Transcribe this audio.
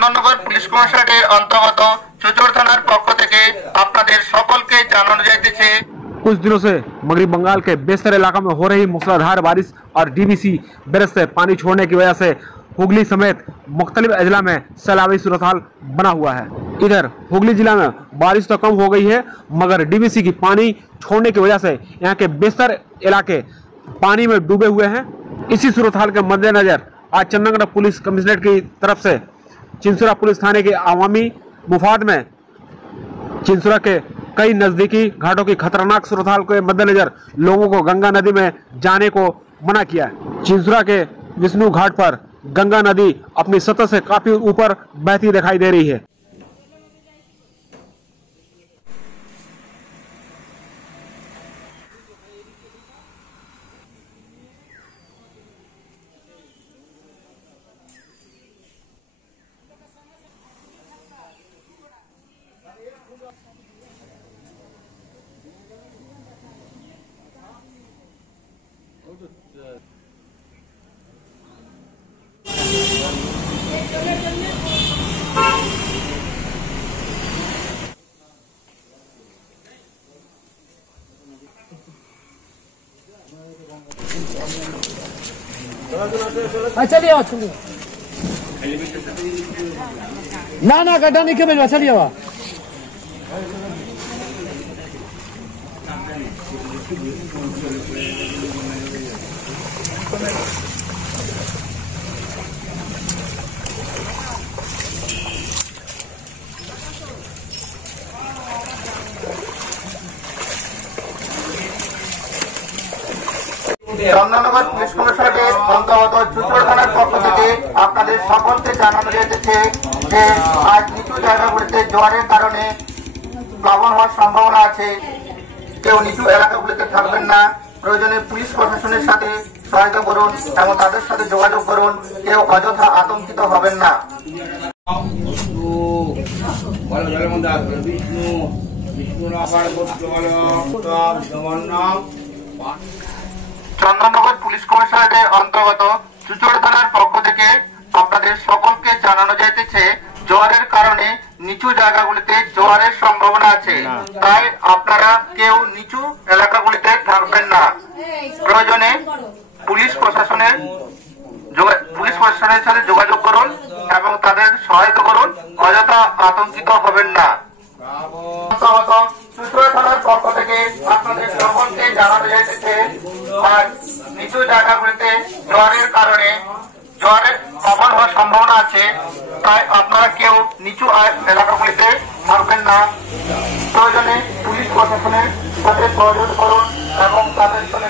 Chandannagar police কমিশনারের অন্তর্গত চুচুড় থানার পক্ষ থেকে আপনাদের সকলকে জানানো যাইতেছে कुछ दिनों से मगरबी बंगाल के बेशतर इलाकों में हो रही मूसलाधार बारिश और डीवीसी बैरेज से पानी छोड़ने की वजह से हुगली समेत मुख्तलिफ अजला में सैलाबी सूरत हाल बना हुआ है। इधर हुगली जिला में बारिश तो कम हो गई है मगर डीवीसी की पानी छोड़ने की वजह से यहाँ के बेशतर इलाके पानी में डूबे हुए हैं। इसी सूरत हाल के मद्देनजर आज चंदननगर पुलिस कमिश्नरेट की तरफ से चिंसुरा पुलिस थाने के अवामी मुफाद में चिंसुरा के कई नजदीकी घाटों की खतरनाक सूरत हाल के मद्देनजर लोगों को गंगा नदी में जाने को मना किया है। चिंसुरा के विष्णु घाट पर गंगा नदी अपनी सतह से काफी ऊपर बहती दिखाई दे रही है। चलिए चलिए ना गड्ढा नहीं के चलिए চন্দননগর পুলিশ কমিশনারের অন্তর্গত চুচুড় থানার পক্ষ থেকে আপনাদের সকলকে জানানো যাইতেছে যে আজ নিচু জায়গাগুলিতে জোয়ারের কারণে প্লাবন হওয়ার সম্ভাবনা আছে। কেউ নিচু এলাকাগুলিতে থাকবেন না। প্রয়োজনে পুলিশ প্রশাসনের সাথে সহায়তা করুন এবং তাদের সাথে যোগাযোগ করুন। কেউ অযথা আতঙ্কিত হবেন না। চন্দননগর পুলিশ কমিশনারের অন্তর্গত চুচুড় থানার পক্ষ থেকে আপনাদের সকলকে জানানো যাইতেছে জোয়ারের কারণে নিচু জায়গাগুলিতে জোয়ারের সম্ভাবনা আছে, তাই আপনারা কেউ নিচু এলাকাগুলিতে থাকবেন না। প্রয়োজনে পুলিশ প্রশাসনের সাথে যোগাযোগ করুন এবং তাদের সহায়তা করুন। অযথা আতঙ্কিত হবেন না। চুচুড় থানার পক্ষ থেকে আপনাদের সকলকে জানানো যাইতেছে আর নিচু জায়গাগুলিতে জোয়ারের কারণে জোয়ারের প্রবল হওয়ার সম্ভাবনা আছে, তাই আপনারা কেউ নিচু এলাকাগুলিতে থাকবেন না। প্রয়োজনে পুলিশ প্রশাসনের সাথে সহযোগিতা করুন এবং তাদের সাথে